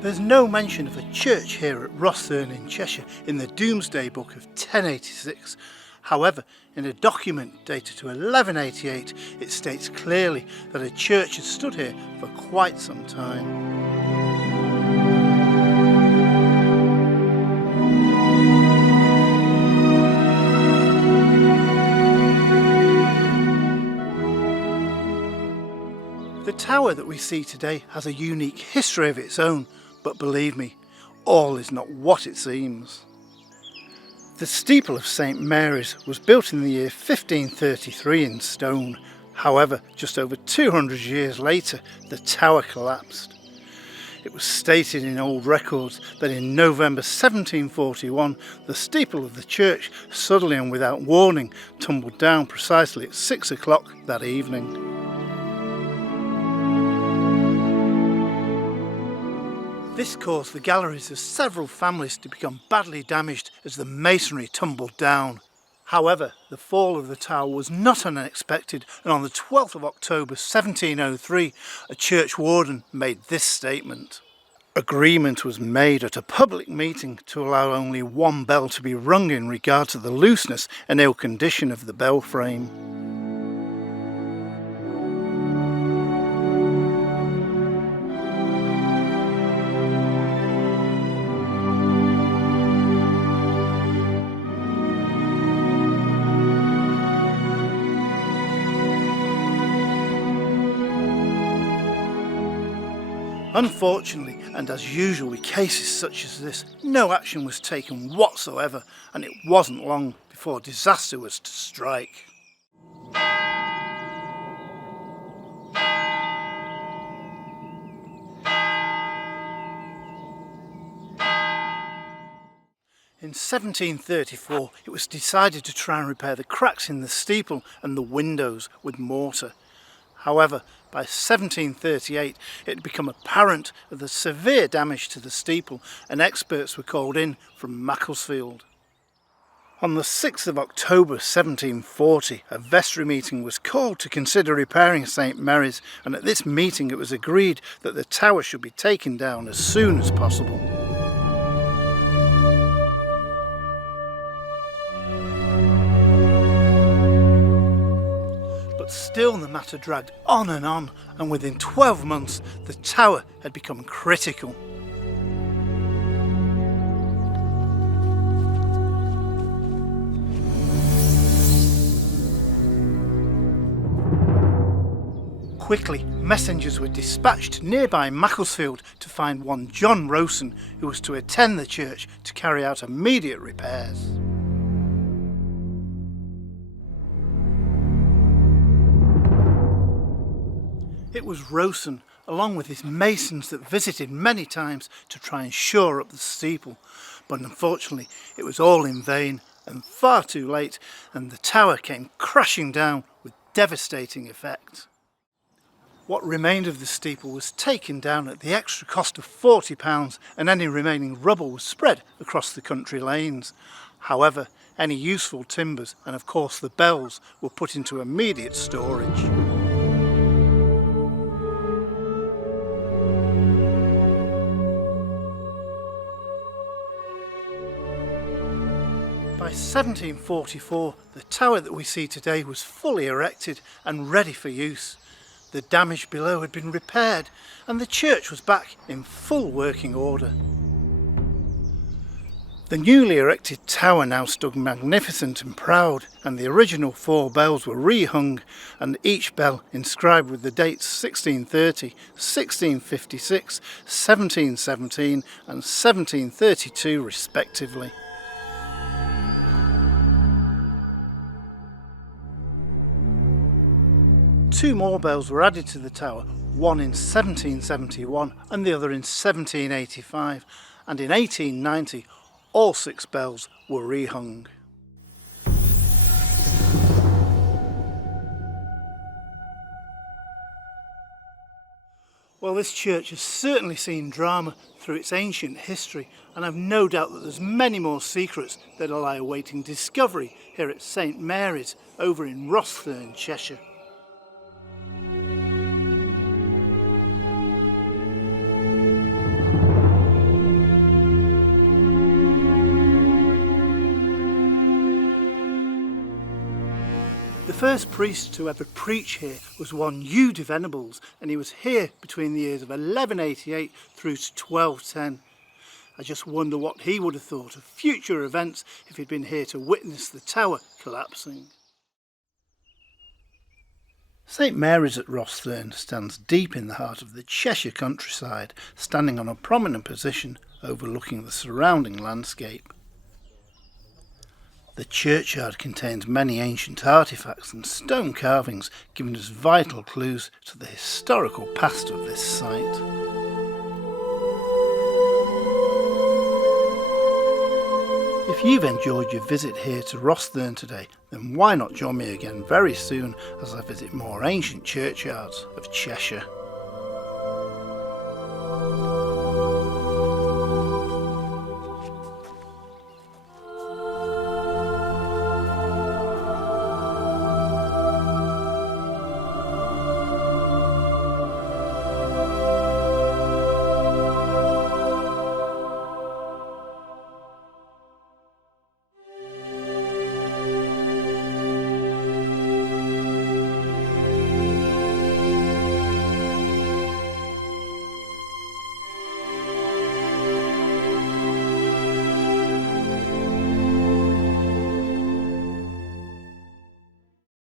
There's no mention of a church here at Rostherne in Cheshire in the Domesday Book of 1086. However, in a document dated to 1188, it states clearly that a church had stood here for quite some time. The tower that we see today has a unique history of its own, but believe me, all is not what it seems. The steeple of St Mary's was built in the year 1533 in stone. However, just over 200 years later, the tower collapsed. It was stated in old records that in November 1741, the steeple of the church suddenly and without warning tumbled down precisely at 6 o'clock that evening. This caused the galleries of several families to become badly damaged as the masonry tumbled down. However, the fall of the tower was not unexpected, and on the 12th of October 1703, a church warden made this statement. Agreement was made at a public meeting to allow only one bell to be rung in regard to the looseness and ill condition of the bell frame. Unfortunately, and as usual with cases such as this, no action was taken whatsoever, and it wasn't long before disaster was to strike. In 1734, it was decided to try and repair the cracks in the steeple and the windows with mortar. However, by 1738 it had become apparent of the severe damage to the steeple, and experts were called in from Macclesfield. On the 6th of October 1740 a vestry meeting was called to consider repairing St Mary's, and at this meeting it was agreed that the tower should be taken down as soon as possible. Still the matter dragged on, and within 12 months the tower had become critical. Quickly, messengers were dispatched to nearby Macclesfield to find one John Rowson, who was to attend the church to carry out immediate repairs. It was Rowson, along with his masons that visited many times to try and shore up the steeple, but unfortunately it was all in vain and far too late, and the tower came crashing down with devastating effect. What remained of the steeple was taken down at the extra cost of £40, and any remaining rubble was spread across the country lanes. However, any useful timbers and of course the bells were put into immediate storage. By 1744, the tower that we see today was fully erected and ready for use. The damage below had been repaired and the church was back in full working order. The newly erected tower now stood magnificent and proud, and the original 4 bells were rehung, and each bell inscribed with the dates 1630, 1656, 1717 and 1732 respectively. Two more bells were added to the tower, one in 1771 and the other in 1785, and in 1890 all 6 bells were rehung. Well, this church has certainly seen drama through its ancient history, and I've no doubt that there's many more secrets that lie awaiting discovery here at St Mary's over in Rostherne, Cheshire. first priest to ever preach here was one Hugh de Venables, and he was here between the years of 1188 through to 1210. I just wonder what he would have thought of future events if he'd been here to witness the tower collapsing. St Mary's at Rostherne stands deep in the heart of the Cheshire countryside, standing on a prominent position overlooking the surrounding landscape. The churchyard contains many ancient artefacts and stone carvings, giving us vital clues to the historical past of this site. If you've enjoyed your visit here to Rostherne today, then why not join me again very soon as I visit more ancient churchyards of Cheshire.